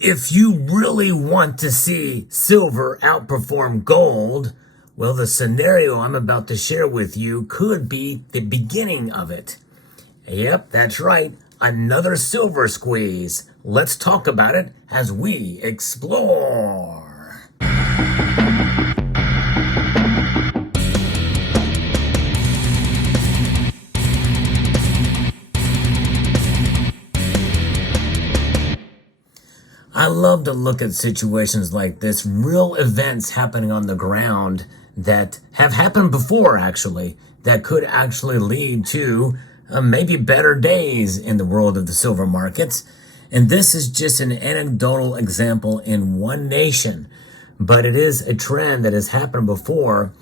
If you really want to see silver outperform gold, well, the scenario I'm about to share with you could be the beginning of it. Yep, that's right. Another silver squeeze. Let's talk about it as we explore. I love to look at situations like this, real events happening on the ground that have happened before, actually, that could actually lead to maybe better days in the world of the silver markets. And this is just an anecdotal example in one nation, but it is a trend that has happened before,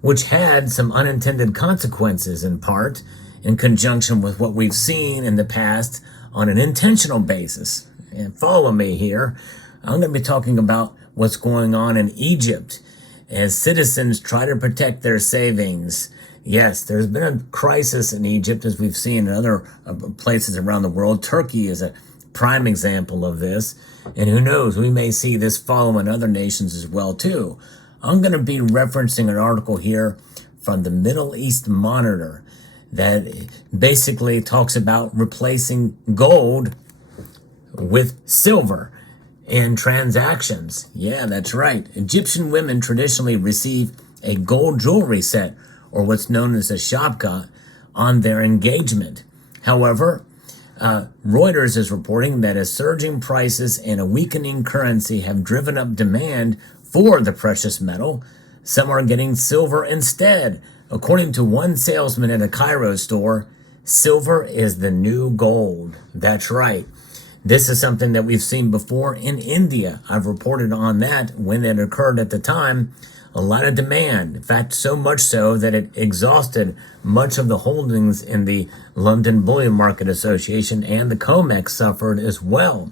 which had some unintended consequences in part in conjunction with what we've seen in the past on an intentional basis. And follow me here. I'm going to be talking about what's going on in Egypt as citizens try to protect their savings. Yes, there's been a crisis in Egypt, as we've seen in other places around the world. Turkey is a prime example of this. And who knows, we may see this follow in other nations as well, too. I'm going to be referencing an article here from the Middle East Monitor that basically talks about replacing gold with silver in transactions. Yeah, that's right. Egyptian women traditionally receive a gold jewelry set, or what's known as a shapka, on their engagement. However, Reuters is reporting that as surging prices and a weakening currency have driven up demand for the precious metal, some are getting silver instead. According to one salesman at a Cairo store, silver is the new gold. That's right. This is something that we've seen before in India. I've reported on that when it occurred at the time. A lot of demand. In fact, so much so that it exhausted much of the holdings in the London Bullion Market Association, and the COMEX suffered as well.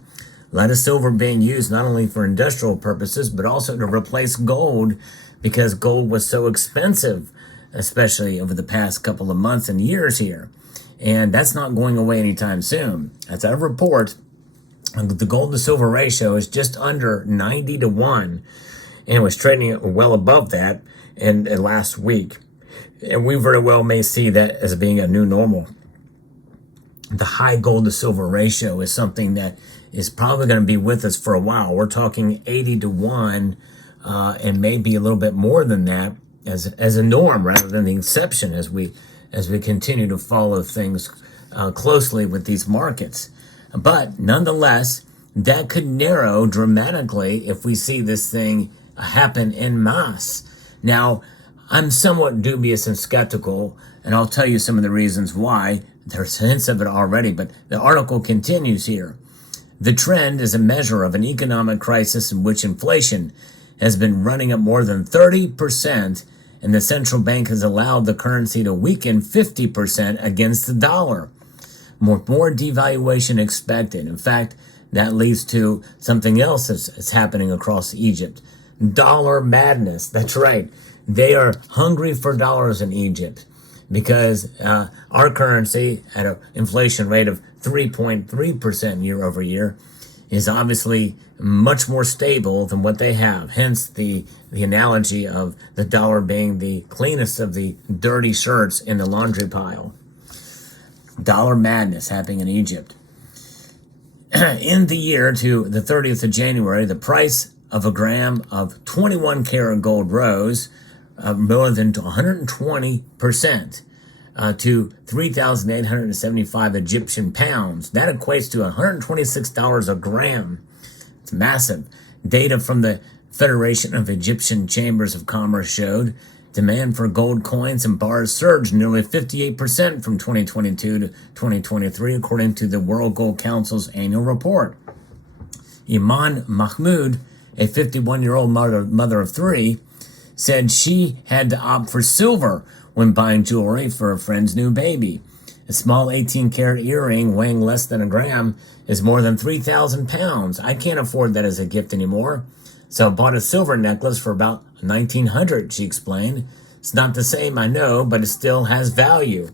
A lot of silver being used not only for industrial purposes, but also to replace gold because gold was so expensive, especially over the past couple of months and years here. And that's not going away anytime soon. As I report, the gold to silver ratio is just under 90 to 1, and it was trading well above that in last week. And we very well may see that as being a new normal. The high gold to silver ratio is something that is probably going to be with us for a while. We're talking 80 to 1, and maybe a little bit more than that as a norm rather than the exception as we continue to follow things closely with these markets. But nonetheless, that could narrow dramatically if we see this thing happen en masse. Now, I'm somewhat dubious and skeptical, and I'll tell you some of the reasons why. There's hints of it already, but the article continues here. The trend is a measure of an economic crisis in which inflation has been running up more than 30%, and the central bank has allowed the currency to weaken 50% against the dollar. More devaluation expected. In fact, that leads to something else that's happening across Egypt. Dollar madness. That's right. They are hungry for dollars in Egypt because our currency at an inflation rate of 3.3% year over year is obviously much more stable than what they have. Hence the analogy of the dollar being the cleanest of the dirty shirts in the laundry pile. Dollar madness happening in Egypt. In the year to the 30th of January, the price of a gram of 21 karat gold rose more than 120% to 3,875 Egyptian pounds. That equates to $126 a gram. It's massive. Data from the Federation of Egyptian Chambers of Commerce showed demand for gold coins and bars surged nearly 58% from 2022 to 2023, according to the World Gold Council's annual report. Iman Mahmoud, a 51-year-old mother of three, said she had to opt for silver when buying jewelry for a friend's new baby. A small 18-karat earring weighing less than a gram is more than 3,000 pounds. I can't afford that as a gift anymore. So I bought a silver necklace for about $1,900, she explained. It's not the same, I know, but it still has value.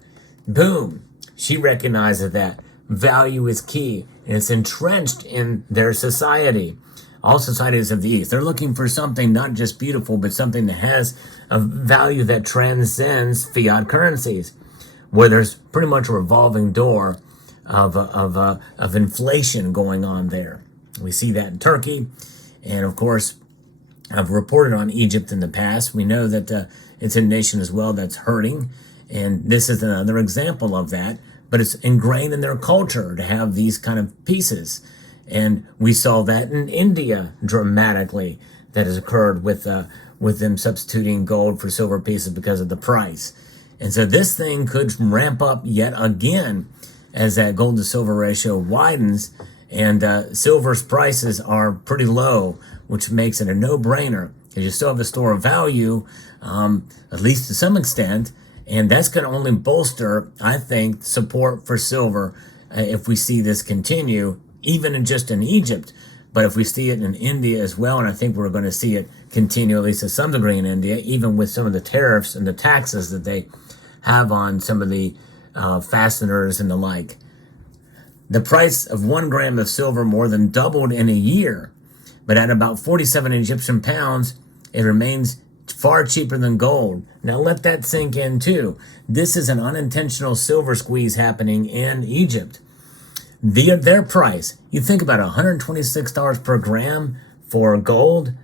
Boom. She recognizes that value is key, and it's entrenched in their society. All societies of the East, they're looking for something not just beautiful, but something that has a value that transcends fiat currencies, where there's pretty much a revolving door of inflation going on there. We see that in Turkey, and of course, I've reported on Egypt in the past. We know that it's a nation as well that's hurting, and this is another example of that. But it's ingrained in their culture to have these kind of pieces. And we saw that in India dramatically, that has occurred with them substituting gold for silver pieces because of the price. And so this thing could ramp up yet again as that gold to silver ratio widens, and silver's prices are pretty low, which makes it a no-brainer. Because you still have the store of value, at least to some extent, and that's going to only bolster, I think, support for silver if we see this continue, even in Egypt. But if we see it in India as well, and I think we're going to see it continue, at least to some degree in India, even with some of the tariffs and the taxes that they have on some of the fasteners and the like. The price of 1 gram of silver more than doubled in a year, but at about 47 Egyptian pounds, it remains far cheaper than gold. Now let that sink in too. This is an unintentional silver squeeze happening in Egypt. Their price, you think about $126 per gram for gold,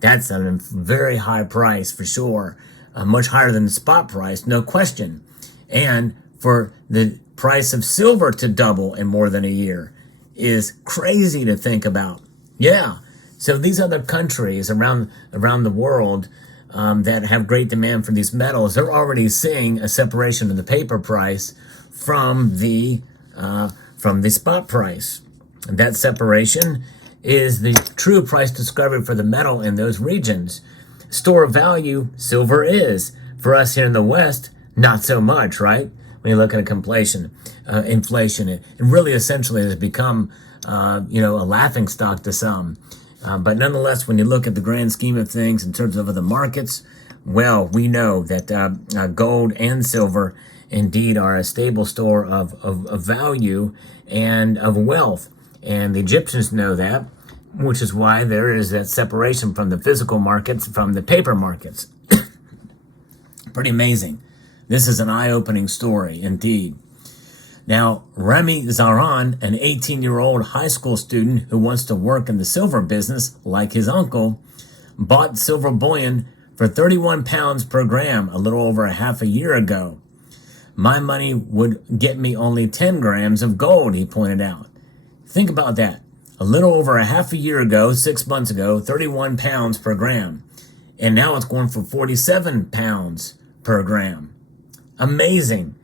that's a very high price for sure. Much higher than the spot price, no question. And for the price of silver to double in more than a year is crazy to think about. Yeah. So these other countries around the world that have great demand for these metals, they're already seeing a separation of the paper price from the spot price. And that separation is the true price discovery for the metal in those regions. Store of value, silver is. For us here in the West, not so much, right? When you look at inflation, it really essentially has become, a laughing stock to some. But nonetheless, when you look at the grand scheme of things in terms of the markets, well, we know that gold and silver indeed are a stable store of value and of wealth. And the Egyptians know that, which is why there is that separation from the physical markets, from the paper markets. Pretty amazing. This is an eye-opening story, indeed. Now, Remy Zaran, an 18-year-old high school student who wants to work in the silver business like his uncle, bought silver bullion for 31 pounds per gram a little over a half a year ago. My money would get me only 10 grams of gold, he pointed out. Think about that. A little over a half a year ago, 6 months ago, 31 pounds per gram. And now it's going for 47 pounds per gram. Amazing.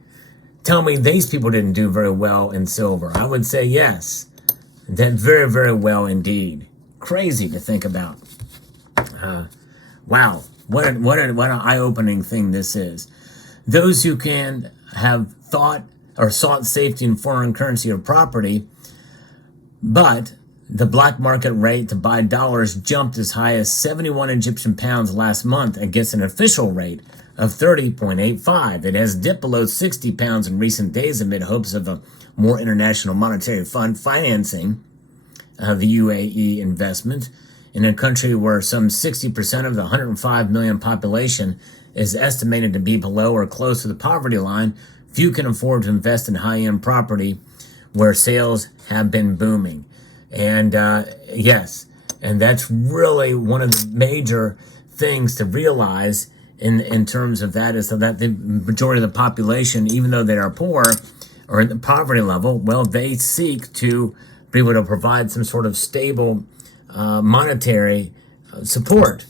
Tell me these people didn't do very well in silver. I would say yes. Did very, very well indeed. Crazy to think about. Wow. What an eye-opening thing this is. Those who can have thought or sought safety in foreign currency or property, but the black market rate to buy dollars jumped as high as 71 Egyptian pounds last month against an official rate of 30.85. It has dipped below 60 pounds in recent days amid hopes of a more international monetary fund financing the UAE investment in a country where some 60% of the 105 million population is estimated to be below or close to the poverty line. Few can afford to invest in high-end property where sales have been booming. And yes, and that's really one of the major things to realize in terms of that, is that the majority of the population, even though they are poor or in the poverty level, well, they seek to be able to provide some sort of stable monetary support.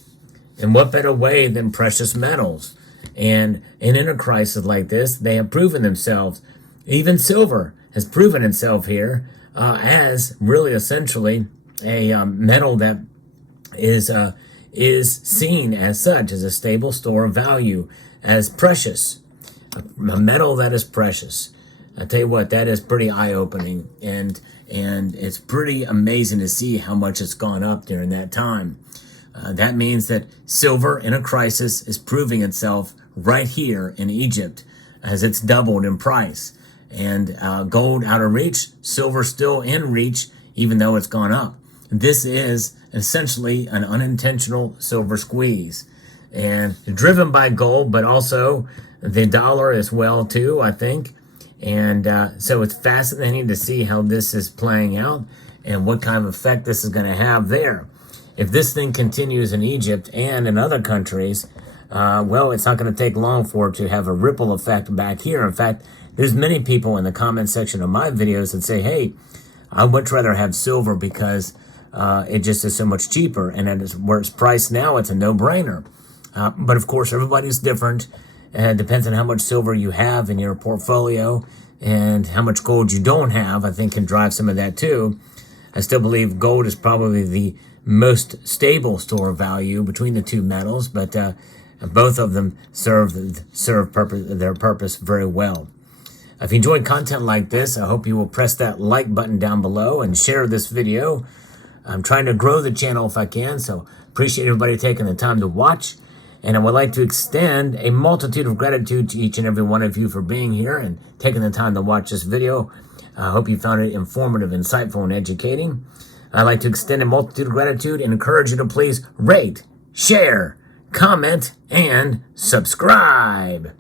And what better way than precious metals? And in a crisis like this, they have proven themselves. Even silver has proven itself here as really essentially a metal that is seen as such, as a stable store of value, as precious, a metal that is precious. I tell you what, that is pretty eye-opening, and it's pretty amazing to see how much it's gone up during that time. That means that silver in a crisis is proving itself right here in Egypt, as it's doubled in price. and gold out of reach, silver still in reach, even though it's gone up. This is essentially an unintentional silver squeeze, and driven by gold, but also the dollar as well too, I think. And so it's fascinating to see how this is playing out and what kind of effect this is going to have there. If this thing continues in Egypt and in other countries, well, it's not going to take long for it to have a ripple effect back here. In fact, there's many people in the comment section of my videos that say, hey, I'd much rather have silver because it just is so much cheaper. And where it's priced now, it's a no-brainer. But of course, everybody's different. It depends on how much silver you have in your portfolio and how much gold you don't have, I think can drive some of that too. I still believe gold is probably the most stable store of value between the two metals, but both of them serve their purpose very well. If you enjoyed content like this, I hope you will press that like button down below and share this video. I'm trying to grow the channel if I can, so appreciate everybody taking the time to watch. And I would like to extend a multitude of gratitude to each and every one of you for being here and taking the time to watch this video. I hope you found it informative, insightful, and educating. I'd like to extend a multitude of gratitude and encourage you to please rate, share, comment, and subscribe.